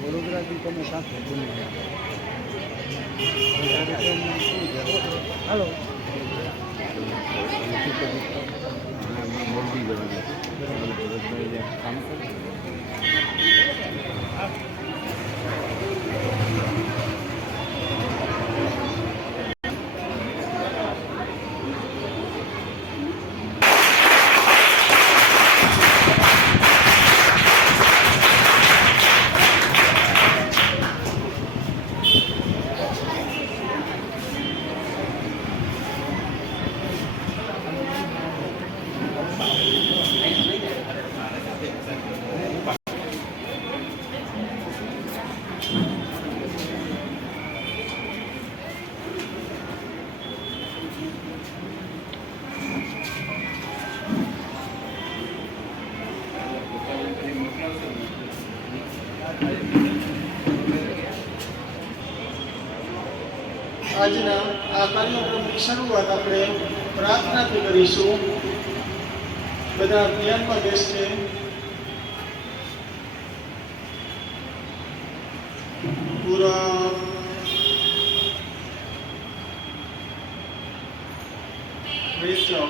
વડોદરાથી તમે સાથે બોલી હાલો મોરબી જવાનું કામ કરે આજના આ કાર્યક્રમની શરૂઆત આપણે પ્રાર્થનાથી કરીશું. બધા ધ્યાનમાં બેસશે. પૂરા વેચો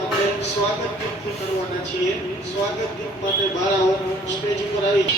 આપણે સ્વાગત ગીત કરવાના છીએ. સ્વાગત ગીત માટે બાળાઓ સ્ટેજ ઉપર આવી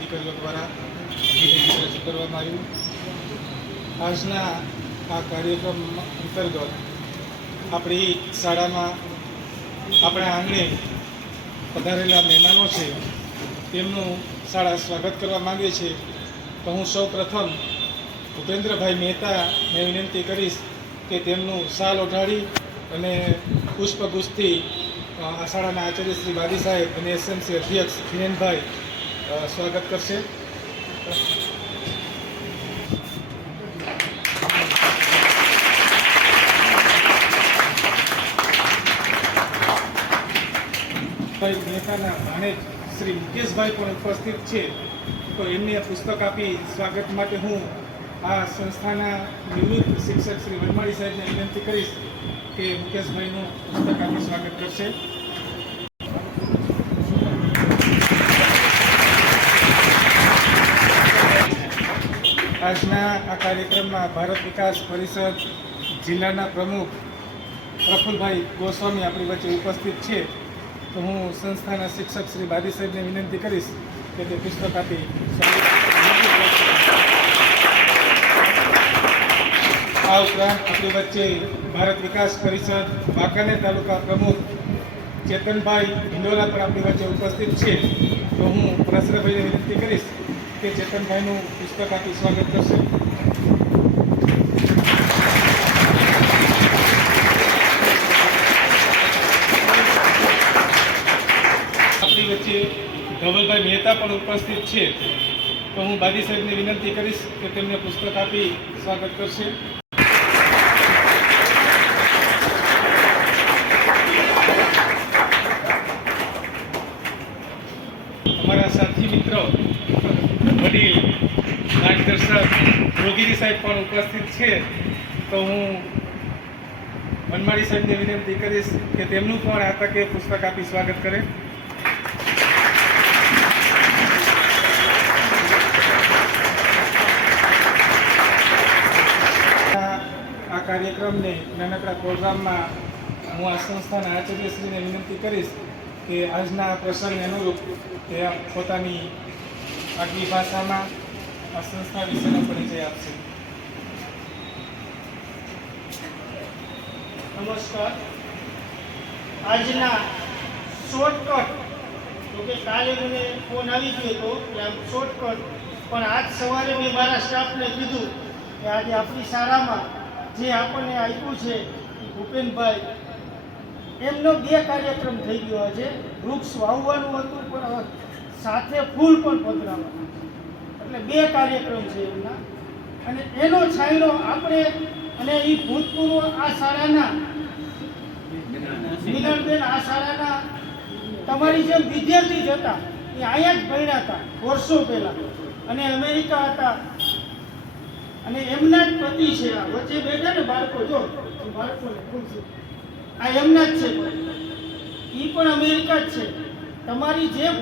દીકરીઓ દ્વારા રજૂ કરવામાં આવ્યું. આજના આ કાર્યક્રમ અંતર્ગત આપણી શાળામાં આપણા આંગણે પધારેલા મહેમાનો છે તેમનું શાળા સ્વાગત કરવા માંગે છે. તો હું સૌ પ્રથમ ભૂપેન્દ્રભાઈ મહેતાને વિનંતી કરીશ કે તેમનું શાલ ઓઢાડી અને પુષ્પગુચ્છથી આ શાળાના આચાર્ય શ્રી બાદી સાહેબ અને એસએમસી અધ્યક્ષ હિરેનભાઈ સ્વાગત કરશે. મહેતાના ભાણેજ શ્રી મુકેશભાઈ પણ ઉપસ્થિત છે. તો એમને પુસ્તક આપી સ્વાગત માટે હું આ સંસ્થાના નિવૃત્ત શિક્ષક શ્રી વનમાળી સાહેબને વિનંતી કરીશ કે મુકેશભાઈનું પુસ્તક આપી સ્વાગત કરશે. આજના આ કાર્યક્રમમાં ભારત વિકાસ પરિષદ જિલ્લાના પ્રમુખ પ્રફુલભાઈ ગોસ્વામી આપણી વચ્ચે ઉપસ્થિત છે. તો હું સંસ્થાના શિક્ષક શ્રી બાદી સાહેબને વિનંતી કરીશ કે તે પુસ્તક આપી આ ઉપરાંત આપણી વચ્ચે ભારત વિકાસ પરિષદ વાંકાનેર તાલુકા પ્રમુખ ચેતનભાઈ હિંડોલા પણ આપણી વચ્ચે ઉપસ્થિત છે. તો હું પ્રસરાભાઈને વિનંતી કરીશ કે ચેતનભાઈનું પુસ્તક આપી સ્વાગત કરશે. આપણી વચ્ચે ધવલભાઈ મહેતા પણ ઉપસ્થિત છે. તો હું બાદી સાહેબને વિનંતી કરીશ કે તેમને પુસ્તક આપી સ્વાગત કરશે. અમારા સાથી મિત્ર વડીલ માર્ગદર્શક યોગીજી સાહેબ પણ ઉપસ્થિત છે. તો હું વનમાળી સાહેબને વિનંતી કરીશ કે તેમનું પણ આ તકે પુસ્તક આપી સ્વાગત કરે. આ કાર્યક્રમને નાનકડા પ્રોગ્રામમાં હું આ સંસ્થાના આચાર્યશ્રીને વિનંતી કરીશ કે આજના પ્રસંગને અનુરૂપ તે પોતાની આગવી ભાષામાં આ સંસ્થા વિશેનો પરિચય આપશે. નમસ્કાર. આજના શોર્ટકટ, તો કે કાલે મને ફોન આવી ગયો હતો કે આમ શોર્ટકટ, પણ આજ સવારે મેં મારા સ્ટાફને કીધું કે આજે આપણી શાળામાં જે આપણને આપ્યું છે ભૂપેનભાઈ, એમનો 2 કાર્યક્રમ થઈ ગયો. આજે વૃક્ષ વાવવાનું હતું પણ સાથે ફૂલ પણ પધરાવવાનું, એટલે 2 કાર્યક્રમ છે એમના. અને એનો છાંયડો આપણે અને એ ભૂતપૂર્વ આ શાળાના મિલનબેન, આ શાળાના તમારી જેમ વિદ્યાર્થી જ હતા, એ અહીંયા જ ભણ્યા હતા વર્ષો પહેલાં, અને અમેરિકા હતા. અને એમના જ પતિ છે, આ વચ્ચે બેઠા ને બાળકો, જો બાળકોને ખુશ, આ એમના જ છે, એ પણ અમેરિકા જ છે. તમારી જેમ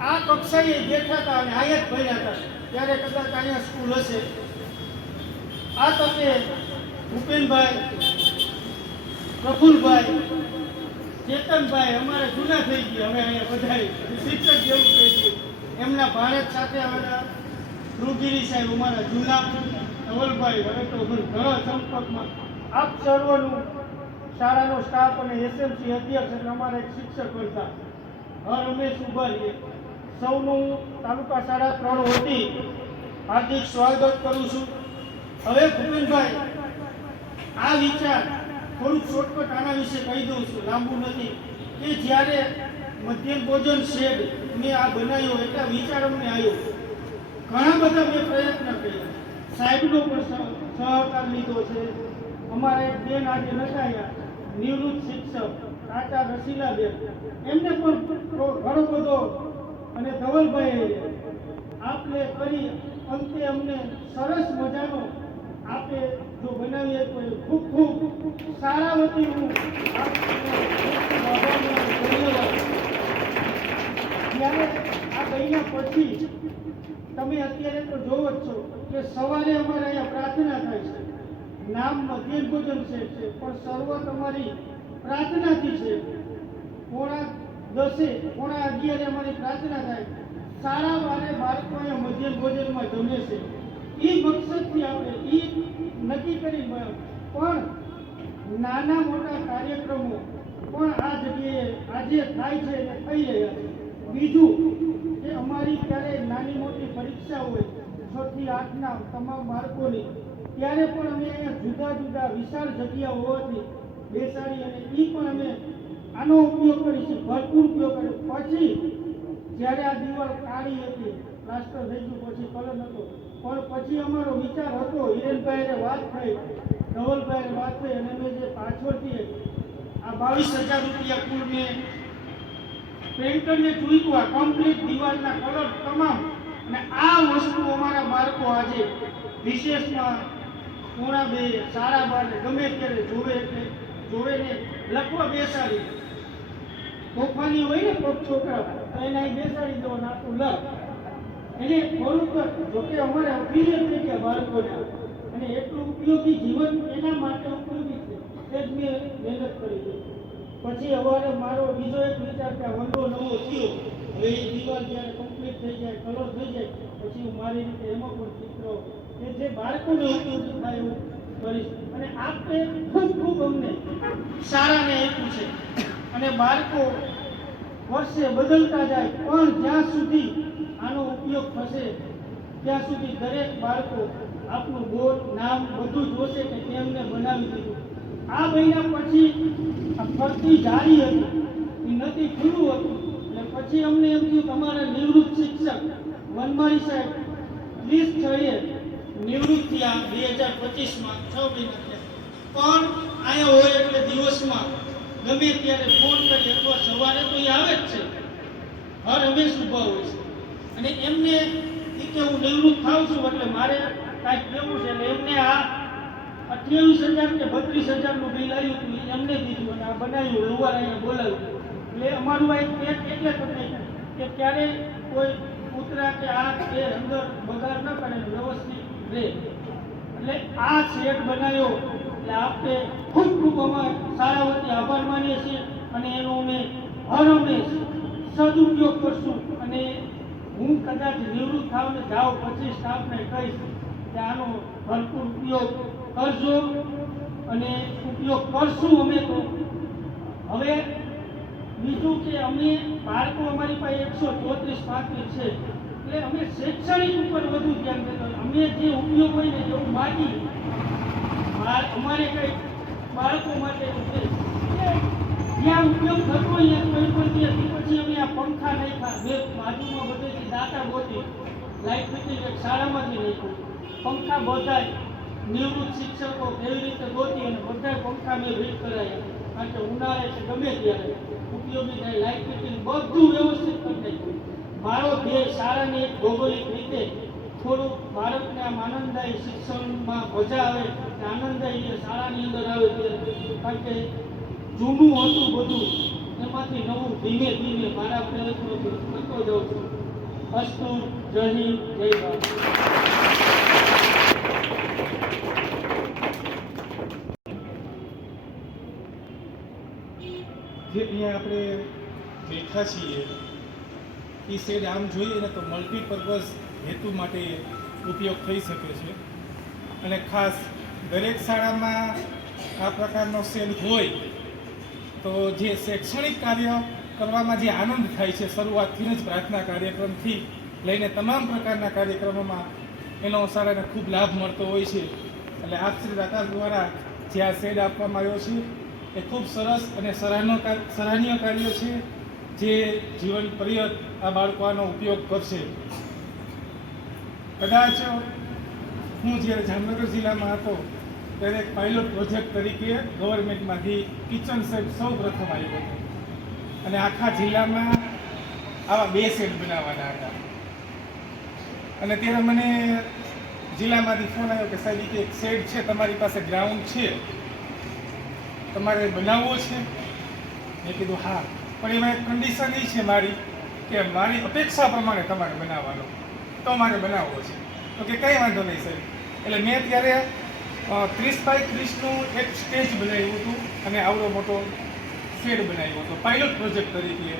આ કક્ષાએ બેઠા હતા અને અહીંયા જ ભણ્યા હતા, ત્યારે કદાચ અહીંયા સ્કૂલ હશે. આ તકે ભૂપેનભાઈ, પ્રફુલભાઈ, ચેતનભાઈ અમારે જૂના થઈ ગયા, હવે અહીંયા બધા શિક્ષક જેવું થઈ ગયું. એમના ભારત સાથે આવેલા ધ્રુવગીરી સાહેબ અમારા જૂના, ધવલભાઈ, હવે તો ઘણા સંપર્કમાં. આપ સર્વનું શાળાનો સ્ટાફ અને એસએમસી અધ્યક્ષ એટલે અમારા એક શિક્ષક હતા રમેશ ઉભારીએ, સૌનું તાલુકા શાળા 3 વતી હાર્દિક સ્વાગત કરું છું. હવે ભૂપેનભાઈ, આ વિચાર થોડુંક શોર્ટકટ આના વિશે કહી દઉં છું, લાંબુ નથી. કે જ્યારે મધ્યાહન ભોજન શેડ મેં આ બનાવ્યો એટલે વિચાર અમને આવ્યો. ઘણા બધા મેં પ્રયત્ન કર્યા, સાહેબનો પણ સહકાર લીધો છે. અમારા એક બેન આજે નચાયા, નિવૃત્ત શિક્ષક કાચા રસીલાબેન, એમને પણ ઘણો બધો, અને ધવલભાઈ આપને કરી અંતે અમને સરસ મજાનો આપે જો બનાવીએ તો ખૂબ ખૂબ સારા વતી હું જ્યારે આ બન્યા પછી તમે અત્યારે તો જોવો જ છો કે સવારે અમારે અહીંયા પ્રાર્થના થાય છે. નામ મધ્યાહન ભોજન છે પણ સર્વ તમારી પ્રાર્થનાથી છે. 9:10 અમારી પ્રાર્થના થાય. સારા વારે બાળકો અહીંયા મધ્યાહન ભોજનમાં જમે છે. એ મકસદથી આપણે એ નક્કી કરી, પણ નાના મોટા કાર્યક્રમો પણ આ જગ્યાએ આજે થાય છે અને થઈ રહ્યા છે. બીજું કે અમારી ત્યારે નાની મોટી પરીક્ષા હોય 6 થી 8ના તમામ બાળકોની, ત્યારે પણ અમે અહીંયા જુદા જુદા વિશાળ જગ્યા હોવાથી બેસાડી અને એ પણ અમે આનો ઉપયોગ કરીશું, ભરપૂર ઉપયોગ કર્યો. પછી જ્યારે આ દિવાલ કાળી હતી, પ્લાસ્ટર થઈ ગયું, પછી કલર હતો, પણ પછી અમારો વિચાર હતો, હિરેનભાઈને વાત થઈ, ધવલભાઈને વાત થઈ, અને મેં જે પાછળથી આ 22,000 રૂપિયા કુલ મેં પેન્ટરને ચૂક્યા, કમ્પ્લીટ દિવાલના કલર તમામ. અને આ વસ્તુ અમારા બાળકો આજે વિશેષમાં 1:30 12 ગમે ત્યારે જોવે એટલે જોવે ને લખવા બેસાડી. તોફાની હોય ને કોઈક છોકરા, એને અહીં બેસાડી દો ને આટલું લખ, એને થોડુંક જોકે અમારે અફિલિયત થઈ ગયા બાળકોને, અને એટલું ઉપયોગી જીવન એના માટે ઉપયોગી છે, એ જ મેં મહેનત કરી છે. પછી અમારે મારો બીજો એક વિચાર કે વંડો નવો થયો, હવે એ દિવાલ જ્યારે કમ્પ્લીટ થઈ જાય, કલર થઈ જાય, પછી હું મારી રીતે એમાં પણ ચિત્રો કે જે બાળકોને ઉપયોગી થાય એવું કરીશ. અને આપણે ખૂબ ખૂબ અમને શાળાને આપ્યું છે, અને બાળકો વર્ષે બદલતા જાય, પણ જ્યાં સુધી આનો ઉપયોગ થશે ત્યાં સુધી દરેક બાળકો આપનું બોર્ડ નામ બધું જોશે કે તેમને બનાવી દીધું. આ મહિના પછી આ ફરતી જારી હતી, એ નથી ખુલ્લું હતું, એટલે પછી અમને એમ થયું તમારા નિવૃત્ત શિક્ષક વનમાળી સાહેબ 20/6 નિવૃત્ત થયા 2025માં 6 મહિના, પણ અહીંયા હોય એટલે દિવસમાં ગમે ત્યારે ફોન કરી અથવા સવારે તો એ આવે જ છે, હર હંમેશ ઊભા હોય છે. અને એમને કે હું નિવૃત્ત થાઉં છું એટલે મારે કાંઈક કેવું છે, એટલે એમને આ 28,000 કે 32,000નું બિલ આવ્યું હતું, એમને દીધું અને આ બનાવ્યું, રવિવાર અહીંયા બોલાવ્યું. એટલે અમારું આ એક પેટ એટલે તકલીફ કે ક્યારે કોઈ કૂતરા કે આ કે અંદર બગાડ ન કરે, વ્યવસ્થિત રહે. એટલે આ શેડ બનાવ્યો એટલે આપણે ખૂબ ખૂબ અમારા સારા વતી આભાર માનીએ છીએ, અને એનો અમે હર હંમેશ સદુપયોગ કરશું. અને હું કદાચ નિવૃત્ત થાવ ને જાઉં પછી સ્ટાફને કહીશ કે આનો ભરપૂર ઉપયોગ કરજો, અને ઉપયોગ કરશું અમે. તો હવે બીજું કે અમે બાળકો અમારી પાસે 134-35 છે, એટલે અમે શૈક્ષણિક ઉપર વધુ ધ્યાન દેતા. અમે જે ઉપયોગ હોય ને એવું માગી અમારે કંઈ બાળકો માટે છે જ્યાં ઉપયોગ થતો હોય કોઈ પણ દિવસથી પછી અમે આ પંખા નાખ્યા. મેં બાજુમાં બધેથી દાતા ગોતી લાઇટ ફિટિંગ એક શાળામાંથી નાખ્યું. પંખા બધાય નિવૃત્ત શિક્ષકો કેવી રીતે ગોતી અને બધા પંખા મેં ફિટ કરાયા. કારણ કે ઉનાળે છે ગમે ત્યારે ઉપયોગી થાય. લાઇટ ફિટિંગ બધું વ્યવસ્થિત કરી નાખ્યું. મારો ધ્યેય શાળાની એક ભૌગોલિક રીતે થોડું બાળકને આમ આનંદદાયી શિક્ષણમાં મજા આવે, આનંદદાયી શાળાની અંદર આવે. કારણ કે જૂનું હતું બધું એમાંથી નવું ધીમે ધીમે મારા પ્રયત્નોથી કરતો જાઉં છું. અસ્તુ. જય હિન્દ, જય ભારત. જે અહીંયા આપણે બેઠા છીએ એ શેડ આમ જોઈએ ને તો મલ્ટીપર્પઝ હેતુ માટે ઉપયોગ થઈ શકે છે. અને ખાસ દરેક શાળામાં આ પ્રકારનો શેડ હોય તો જે શૈક્ષણિક કાર્ય કરવામાં જે આનંદ થાય છે, શરૂઆતથી જ પ્રાર્થના કાર્યક્રમથી લઈને તમામ પ્રકારના કાર્યક્રમોમાં એનો શાળાને ખૂબ લાભ મળતો હોય છે. એટલે આપ શ્રી દાતા દ્વારા જે આ શેડ આપવામાં આવ્યો છે એ ખૂબ સરસ અને સરાહનીય કાર્ય છે, જે જીવન પર્યંત આ બાળકો આનો ઉપયોગ કરશે. કદાચ હું જ્યારે જામનગર જિલ્લામાં હતો ત્યારે એક પાયલોટ પ્રોજેક્ટ તરીકે ગવર્મેન્ટમાંથી કિચન સેટ સૌ પ્રથમ આવ્યો હતો અને આખા જિલ્લામાં આવા 2 સેટ બનાવવાના હતા. અને ત્યારે મને જિલ્લામાંથી ફોન આવ્યો કે સાહેબ એક શેડ છે, તમારી પાસે ગ્રાઉન્ડ છે, તમારે બનાવવો છે? મેં કીધું હા, પણ એમાં એક કન્ડિશન એ છે મારી કે મારી અપેક્ષા પ્રમાણે તમારે બનાવવાનો, તો મારે બનાવવો છે. તો કે કંઈ વાંધો નહીં સાહેબ. એટલે મેં ત્યારે 30x30નું એક સ્ટેજ બનાવ્યું હતું અને આવડો મોટો શેડ બનાવ્યો હતો પાયલોટ પ્રોજેક્ટ તરીકે.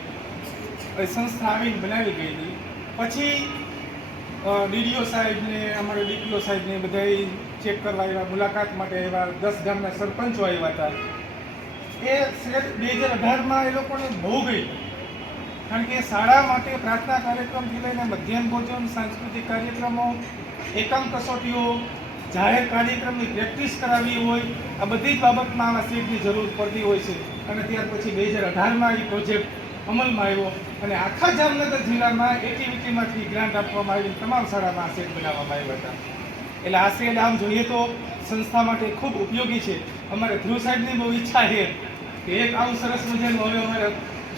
સંસ્થા આવીને બનાવી ગઈ હતી. પછી ડીડીઓ સાહેબને અમારા ડીપીઓ સાહેબને બધા ચેક કરવા આવ્યા, મુલાકાત માટે આવ્યા, 10 ગામના સરપંચો આવ્યા હતા. એ શેડ 2018માં એ લોકોને બહુ ગઈ, કારણ કે શાળા માટે પ્રાર્થના કાર્યક્રમથી લઈને મધ્યાહન ભોજન, સાંસ્કૃતિક કાર્યક્રમો, એકમ કસોટીઓ, જાહેર કાર્યક્રમની પ્રેક્ટિસ કરાવવી હોય, આ બધી જ બાબતમાં આવા શેડની જરૂર પડતી હોય છે. અને ત્યાર પછી 2018માં એ પ્રોજેક્ટ અમલમાં આવ્યો અને આખા જામનગર જિલ્લામાં એક્ટિવિટીમાંથી ગ્રાન્ટ આપવામાં આવી, તમામ શાળામાં આ શેડ બનાવવામાં આવ્યા હતા. એટલે આ શેડ આમ જોઈએ તો સંસ્થા માટે ખૂબ ઉપયોગી છે. અમારે ધ્રુવ સાહેબની બહુ ઈચ્છા છે કે એક આવું સરસ મજાનું હવે અમારે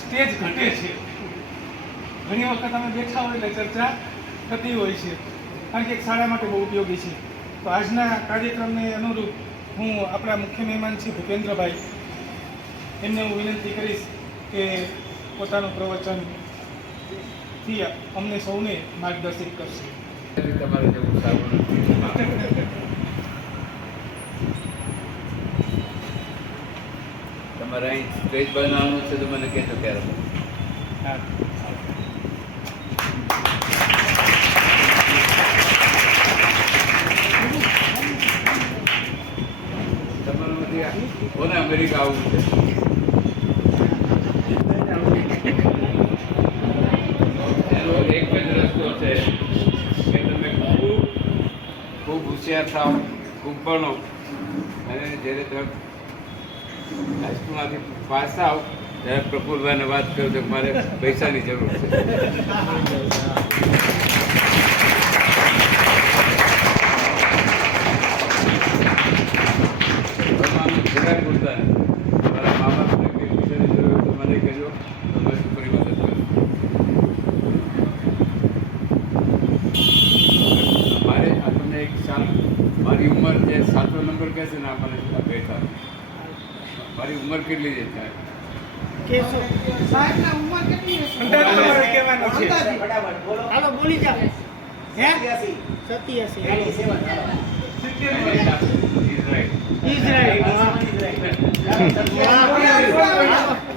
સ્ટેજ ઘટે છે. ઘણી વખત અમે બેઠા હોય એટલે ચર્ચા થતી હોય છે, કારણ કે એક શાળા માટે બહુ ઉપયોગી છે. તો આજના કાર્યક્રમને અનુરૂપ હું આપણા મુખ્ય મહેમાન છે ભૂપેન્દ્રભાઈ, એમને હું વિનંતી કરીશ કે પોતાનું પ્રવચનથી અમને સૌને માર્ગદર્શિત કરશે. તમારે જેવું સારું તમારે અહીં સ્ટેજ બનાવવાનું છે તો મને કહેજો ક્યારે. હા, તમારામાંથી કોને અમેરિકા આવવું છે? એનો એક જ રસ્તો છે કે તમે ખૂબ હોશિયાર થાવ, ખૂબ ભણો અને જ્યારે તમે હાઈસ્કૂલમાંથી પાસ થાવ ત્યારે પ્રફુલભાઈને વાત કરો કે મારે પૈસાની જરૂર છે. જરાય બોલતા મારા મા બાપને કંઈ પૈસાની જરૂર હોય તો મને કહેજો, તમે પૂરી મદદ કરો. મારે આપણને એક સાલ મારી ઉંમર જે 7નો નંબર કહેશે ને આપણને બેઠા મારી ઉંમર કેટલી છે ત્યારે સાહેબના ઉંમર કેટલી હશે? તમારે કહેવાનું છે. હાલો બોલી જાઓ. હે 87.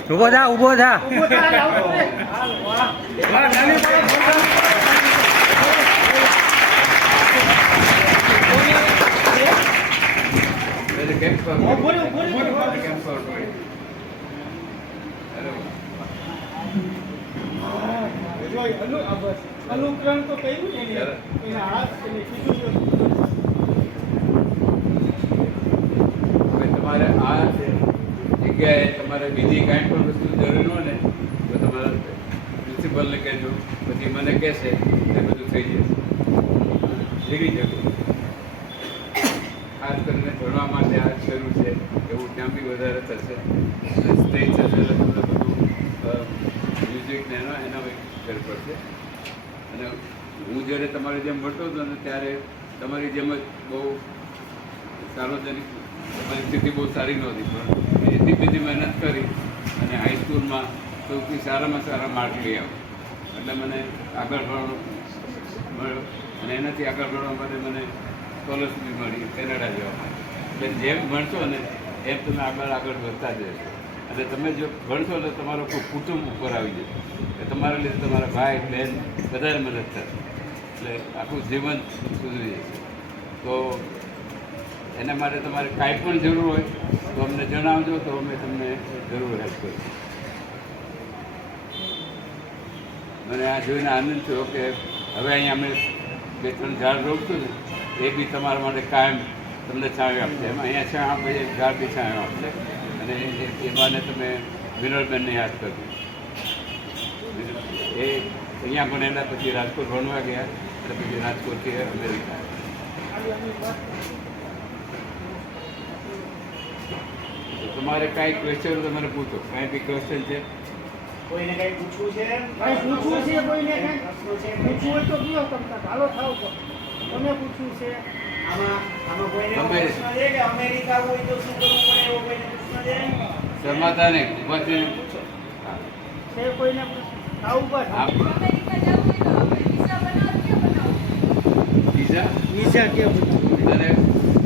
ઊભો થા ઊભો થા. કેમ કરો? અનુકરણ તો કર્યું ને એને. એના હાથ એને કીધું હવે તમારે આ જગ્યાએ તમારે બીજી કાંઈ પણ વસ્તુ જરૂર ન હોય ને તો તમારા પ્રિન્સિપલને કહેજો, પછી મને કહેશે તે બધું થઈ જશે. એવી જગ્યા ખાસ કરીને ભણવા માટે આ શરૂ છે એવું ત્યાં બી વધારે થશે. સ્ટેજ થશે એટલે તમને બધું મ્યુઝિકને એના ફેર પડશે. અને હું જ્યારે તમારી જેમ ભણતો હતો ને ત્યારે તમારી જેમ જ બહુ સાર્વજનિક પરિસ્થિતિ બહુ સારી નહોતી, પણ એટલી બધી મહેનત કરી અને હાઈસ્કૂલમાં સૌથી સારામાં સારા માર્ક લઈ આવ્યો. એટલે મને આગળ ભણવાનું મળ્યો અને એનાથી આગળ ભણવા માટે મને સ્કોલરશીપ મળી કેનેડા જવા માટે. એટલે જેમ ભણશો ને એમ તમે આગળ વધતા જ રહેશો. અને તમે જો ભણશો તો તમારો કોઈ કુટુંબ ઉપર આવી જશે કે તમારા લીધે તમારા ભાઈ બહેન બધાને મદદ થશે. એટલે આખું જીવન સુધરી જશે. તો એના માટે તમારે કાંઈ પણ જરૂર હોય તો અમને જણાવજો, તો અમે તમને જરૂર હેલ્પ કરીશું. મને આ જોઈને આનંદ થયો કે હવે અહીંયા અમે 2-3 ઝાડ રોપશું ને એ બી તમારા માટે કાયમ તમને છાંયો આપશે. એમાં અહીંયા છાંયો આપે, ઝાડ બી છાંયો આપશે. અને એ બાને તમે વિનોદબેનને યાદ કરજો. એ અહીંયા ભણેલા, પછી રાજકોટ ભણવા ગયા અને પછી રાજકોટથી અમેરિકા. તમારે કાંઈ ક્વેશ્ચન તમારે પૂછો, કાંઈ બી ક્વેશ્ચન છે? કોઈને કઈ પૂછવું છે? કાંઈ પૂછવું છે કોઈને? કાંઈ પૂછવું હોય તો કયો તમતા હાલો થાવ તો તમે પૂછવું છે. આમાં કોઈને એવો ગમે તે. પ્રશ્ન છે કે અમેરિકા હોય તો શું કરવું પડે, એવો કોઈને પ્રશ્ન છે? શરમાતા નહીં, ઊભા થઈને તે કોઈને આવું પર આપ બીજા વિઝા કે પૂછવું અને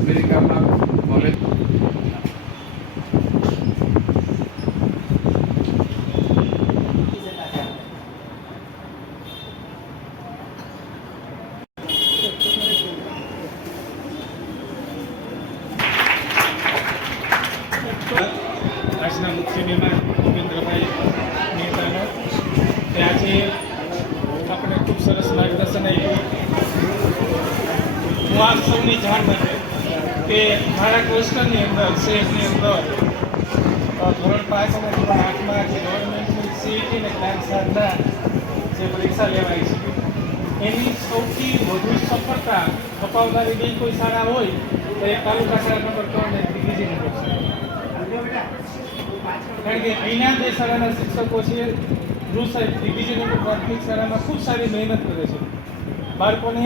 અમેરિકામાં કોલેજ આજના મુખ્ય મહેમાન ભૂપેન્દ્રભાઈ મહેતાનો તે આજે આપણે ખૂબ સરસ માર્ગદર્શન આપ્યું. હું આપ સૌની જાણ માટે કે મારા ક્લસ્ટરની અંદર શહેરની અંદર ધોરણ 5 અને ધોરણ 8માં જે ગવર્મેન્ટની સીઈટી અને ગ્રાન્ટ સાધના જે પરીક્ષા લેવાય છે એની સૌથી વધુ સફળતા અપાવનારી બે કોઈ શાળા હોય તો એ તાલુકા શાળા નંબર 3 અને ત્રીજી નંબર છે. કારણ કે અહીંના બે શાળાના શિક્ષકો છે ધ્રુવ સાહેબ દિગ્વિજય નગર પ્રાથમિક શાળામાં ખૂબ સારી મહેનત કરે છે. બાળકોને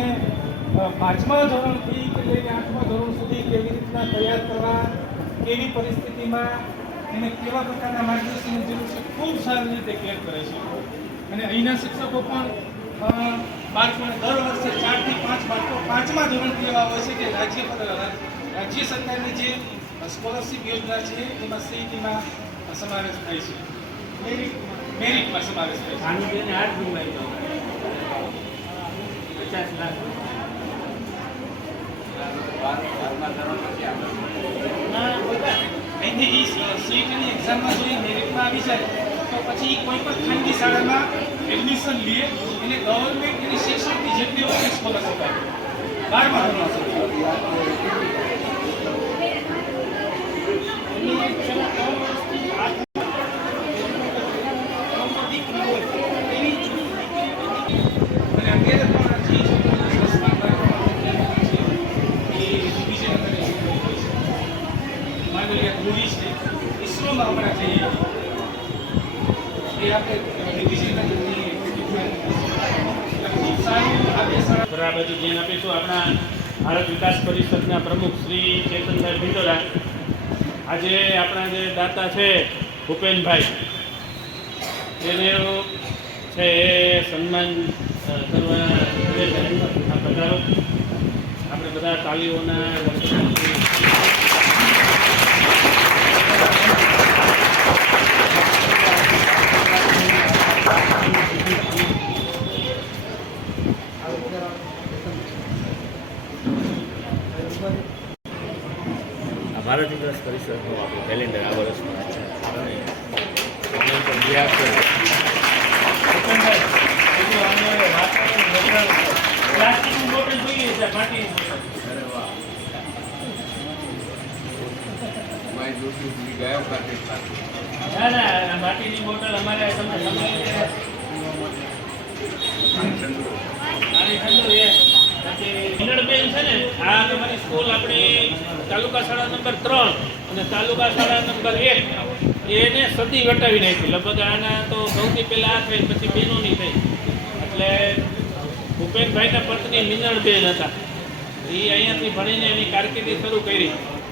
5મા ધોરણથી કે લઈને 8મા ધોરણ સુધી કેવી રીતના તૈયાર કરવા, કેવી પરિસ્થિતિમાં એને કેવા પ્રકારના માર્ગદર્શનની જરૂર છે ખૂબ સારી રીતે કેર કરે છે. અને અહીંના શિક્ષકો પણ બાળકોને દર વર્ષે 4 થી 5 બાળકો 5મા ધોરણથી એવા હોય છે કે રાજ્ય સરકારની જે સ્કોલરશીપ યોજના છે એમાં સીઈટીમાં સમાવેશ થાય છે, મેરિટમાં સમાવેશ થાય છે. ભાનુબેન હાથ ગુમાવી દો. 50 લાખ. અહીંથી સીઈટીની એક્ઝામમાં જો એ મેરિટમાં આવી જાય તો પછી કોઈ પણ ખાનગી શાળામાં એડમિશન લે એને ગવર્મેન્ટ એની શિક્ષણની જેટલી હોય સ્કોલરશીપ આપે 12મા ધોરણ સુધી. અને અત્યારે પણ હજી દસમા બારમા છે એ બીજે નંબરે છોકરીઓ હોય છે. માની લે ધ્રુવી છે ઈસરોમાં હમણાં જઈએ એ આપણે બીજે નંબરની ખૂબ સારું આ શાળા પર આ બધું ધ્યાન આપીશું. આપણા ભારત વિકાસ પરિષદના પ્રમુખ શ્રી ચેતનભાઈ ભિંડોરા આજે આપણા જે દાતા છે ભૂપેનભાઈ એને છે એ સન્માન કરવા આ પધારો. આપણે બધા તાલીઓના ભારત વિકાસ પરિષદનું આપણું કેલેન્ડર આ વર્ષમાં છે. પ્લાસ્ટિકની બોટલ જોઈએ છે, માટીની બોટલ. અરે વાહ મારી જોશું ગયા વખતે ખાતું. ના ના, માટીની બોટલ અમારે તમને પાણી ઠંડુ છે. પછી હિંગળબેન છે ને, આ તમારી સ્કૂલ આપણી તાલુકા શાળા નંબર 3 અને તાલુકા શાળા નંબર 1 એને સદી વટાવી નાખી. લગભગ આના તો સૌથી પહેલા આ થઈ, પછી બહેનોની થઈ. એટલે ભૂપેનભાઈના પત્ની મિનળબેન હતા, એ અહીંયાથી ભણીને એની કારકિર્દી શરૂ કરી.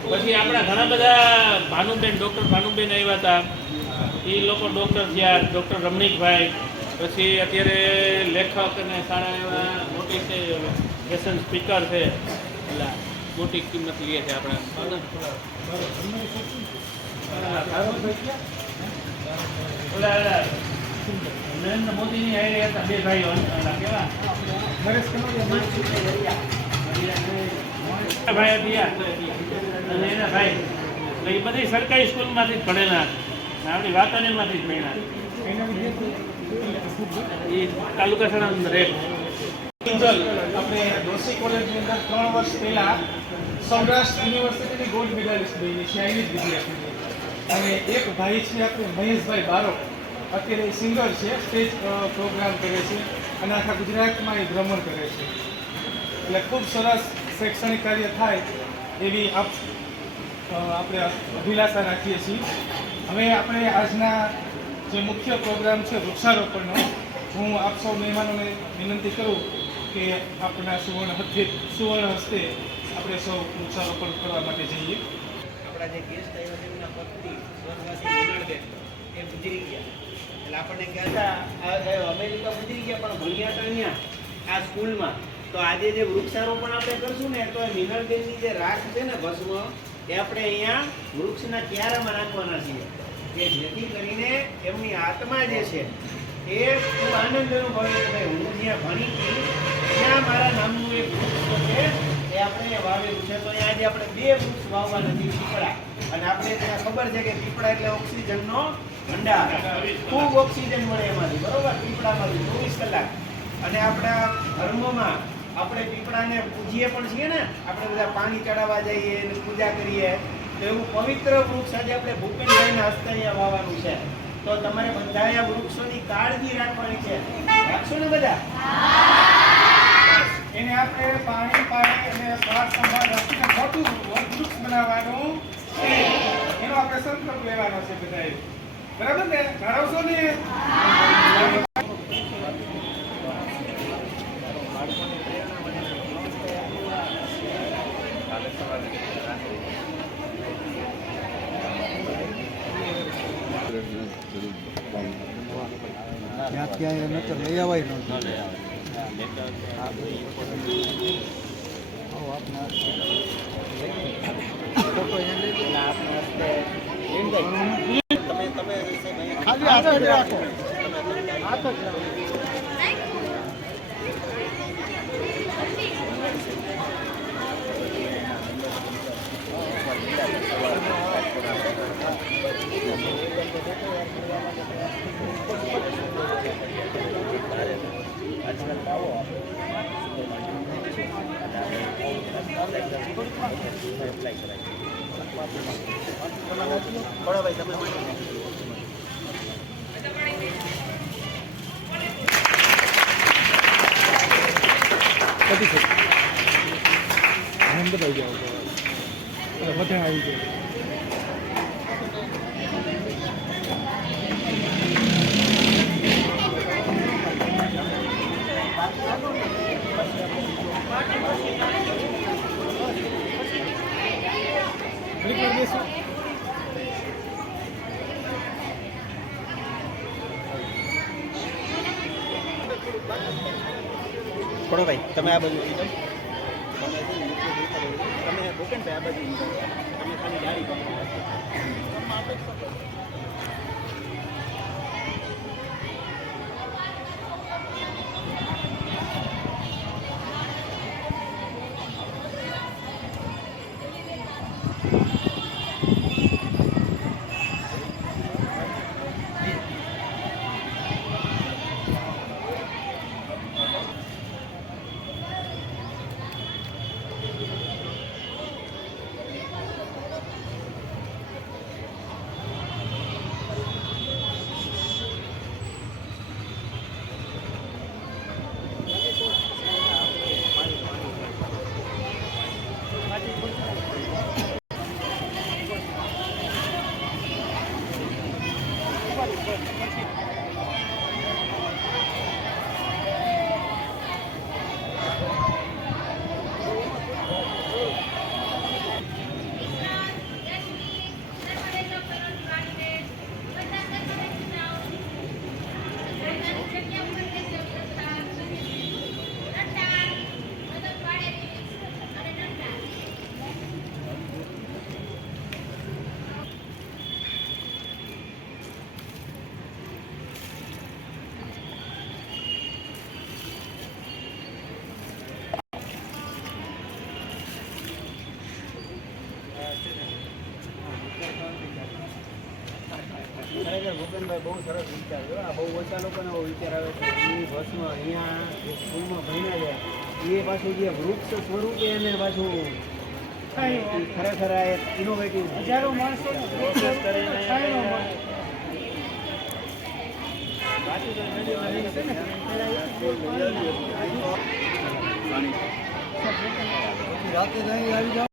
પછી આપણા ઘણા બધા ભાનુબેન, ડૉક્ટર ભાનુબેન આવ્યા હતા, એ લોકો ડૉક્ટર થયા, ડૉક્ટર રમણીકભાઈ. પછી અત્યારે લેખક અને સારા એવા મોટી છે, વ્યસન સ્પીકર છે, એટલે મોટી કિંમત લે છે આપણા. ઓલા નરેન્દ્ર મોદીની હારે હતા બે ભાઈઓ, ઓલા કેવા નરેશ કનોડિયા, ભાઈ દિયા અને એના ભાઈ, એટલે એ બધી સરકારી સ્કૂલમાંથી જ ભણેલા, આપણી વાતાવરણમાંથી જ ભણ્યા. એના વિદ્યાર્થી એ તાલુકા શાળા નંબર 1. આપણે દોશી કોલેજની અંદર 3 વર્ષ પહેલા સૌરાષ્ટ્ર યુનિવર્સિટીની ગોલ્ડ મેડાલિસ્ટ બની છે, ચાઇનીઝ વિદ્યાર્થી. અને એક ભાઈ છે આપણે મહેશભાઈ બારો, અત્યારે એ સિંગર છે, સ્ટેજ પ્રોગ્રામ કરે છે અને આખા ગુજરાતમાં એ ભ્રમણ કરે છે. એટલે ખૂબ સરસ શૈક્ષણિક કાર્ય થાય એવી આપણે અભિલાષા રાખીએ છીએ. હવે આપણે આજના જે મુખ્ય પ્રોગ્રામ છે વૃક્ષારોપણનો, હું આપ સૌ મહેમાનોને વિનંતી કરું કે આપણા સુવર્ણ હસ્તે આપણે સૌ વૃક્ષારોપણ કરવા માટે જઈએ. આપણા જે ગેસ્ટ આવ્યા છે એમના પત્ની સ્વર્ગવાસી મિનળબેન એ ગુજરી ગયા. એટલે આપણને કહેતા અમેરિકા ગુજરી ગયા પણ ભણ્યા તો અહીંયા આ સ્કૂલમાં. તો આજે જે વૃક્ષારોપણ આપણે કરશું ને, તો મિનળબેનની જે રાખ છે ને ભસ્મ, એ આપણે અહીંયા વૃક્ષના ક્યારામાં નાખવાના છીએ, કે જેથી કરીને એમની આત્મા જે છે એ ખૂબ આનંદ અનુભવે કે ભાઈ હું જ્યાં ભણી હતી ત્યાં મારા નામનું એક વૃક્ષ છે એ આપણે વાવેલું છે. તો અહીંયા આજે આપણે 2 વૃક્ષ વાવવાના છે, પીપળા. અને આપણે ત્યાં ખબર છે કે પીપળા એટલે ઓક્સિજનનો ભંડાર, ખૂબ ઓક્સિજન મળે એમાંથી, બરોબર, પીપળામાંથી 24 કલાક. અને આપણા ધર્મમાં આપણે પીપળાને પૂજીએ પણ છીએ ને, આપણે બધા પાણી ચડાવવા જઈએ અને પૂજા કરીએ. તો એવું પવિત્ર વૃક્ષ આજે આપણે ભૂપેનભાઈના હસ્તે અહીંયા વાવવાનું છે. તો તમારે બધાએ આ વૃક્ષોની કાળજી રાખવાની છે, રાખશો ને બધા? એને આપણે પાણી પાણી અને શ્વાસ સંભાળ રાખીને મોટું વૃક્ષ બનાવવાનું છે. એનો આપણે સંકલ્પ લેવાનો છે બધાએ, બરાબર ને? ધરાવશો ને? કાલે સવારે ક્યાંય નતર લઈ આવાય ન ખાલી હાથ જ રાખો, હાથ જ રાખો. ભાઈ તમે કદી છે આનંદ ભાઈ જાવ બધા આવી જાય. પડો ભાઈ તમે આ બાજુ આવી જાઓ. તમે ભૂપેનભાઈ આ બાજુ આવી જાઓ. તમે ખાલી ગાડી પકડો. ખરેખર ભૂપેનભાઈ બહુ સરસ વિચાર છે. આ બહુ ઓછા લોકોને આવો વિચાર આવે છે. એ બસમાં અહીંયા જે સ્કૂલમાં ભણ્યા છે એ પાછું જે વૃક્ષ સ્વરૂપે એને પાછું ખરેખર આ એક ઇનોવેટિવ હજારો માણસો પ્રોસેસ કરીને રાતે નહીં આવી જાઓ.